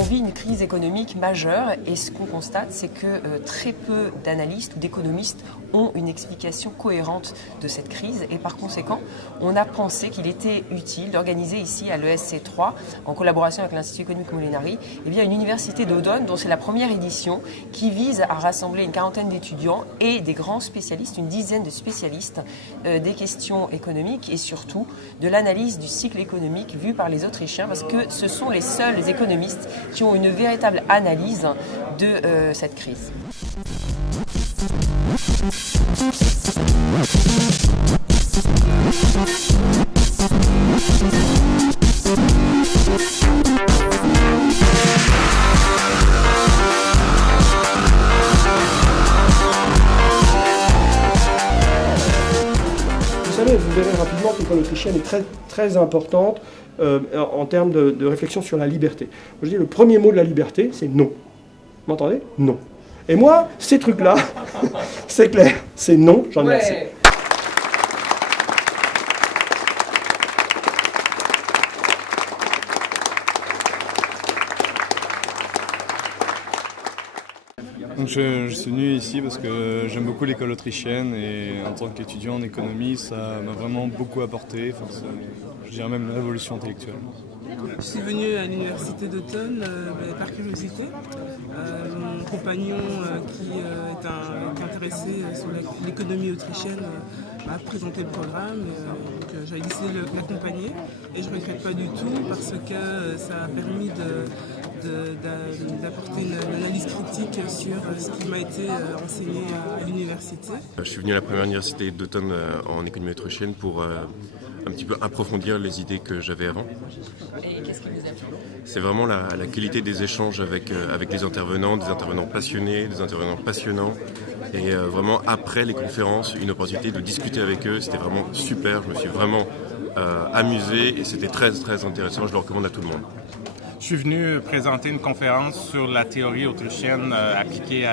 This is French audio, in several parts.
vit une crise économique majeure et ce qu'on constate, c'est que très peu d'analystes ou d'économistes ont une explication cohérente de cette crise et par conséquent, on a pensé qu'il était utile d'organiser ici à l'ESC3, en collaboration avec l'Institut économique Molinari, une université d'Audegne dont c'est la première édition qui vise à rassembler une quarantaine d'étudiants et des grands spécialistes, une dizaine de spécialistes des questions économiques et surtout de l'analyse du cycle économique vu par les Autrichiens parce que ce sont les seuls économistes qui ont une véritable analyse de cette crise. Vous verrez rapidement que l'école autrichienne est très importante en termes de réflexion sur la liberté. Je dis le premier mot de la liberté, c'est non. Vous m'entendez? Non. Et moi, ces trucs-là, c'est clair, c'est non, j'en ai assez. Donc je suis venu ici parce que j'aime beaucoup l'école autrichienne et en tant qu'étudiant en économie, ça m'a vraiment beaucoup apporté, je dirais même une révolution intellectuelle. Je suis venue à l'université d'Audegne par curiosité. Mon compagnon qui est intéressé sur l'économie autrichienne m'a présenté le programme, donc j'ai décidé de l'accompagner et je ne regrette pas du tout parce que ça a permis d'apporter une analyse critique sur ce qui m'a été enseigné à l'université. Je suis venu à la première université d'Audegne en économie autrichienne pour un petit peu approfondir les idées que j'avais avant. Et qu'est-ce qui vous a plu? C'est vraiment la qualité des échanges avec les intervenants, des intervenants passionnés, des intervenants passionnants. Et vraiment, après les conférences, une opportunité de discuter avec eux. C'était vraiment super, je me suis vraiment amusé et c'était très intéressant. Je le recommande à tout le monde. Je suis venu présenter une conférence sur la théorie autrichienne appliquée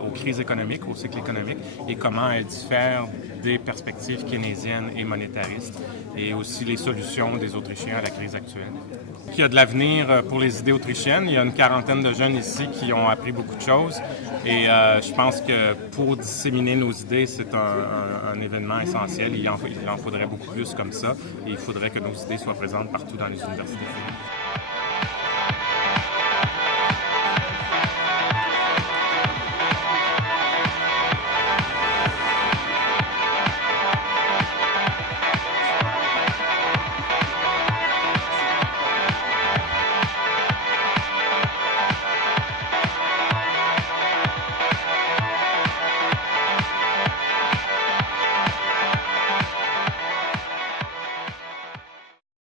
aux crises économiques, au cycle économique, et comment elle diffère des perspectives keynésiennes et monétaristes, et aussi les solutions des Autrichiens à la crise actuelle. Il y a de l'avenir pour les idées autrichiennes. Il y a une quarantaine de jeunes ici qui ont appris beaucoup de choses, et je pense que pour disséminer nos idées, c'est un événement essentiel. Il en faudrait beaucoup plus comme ça, et il faudrait que nos idées soient présentes partout dans les universités.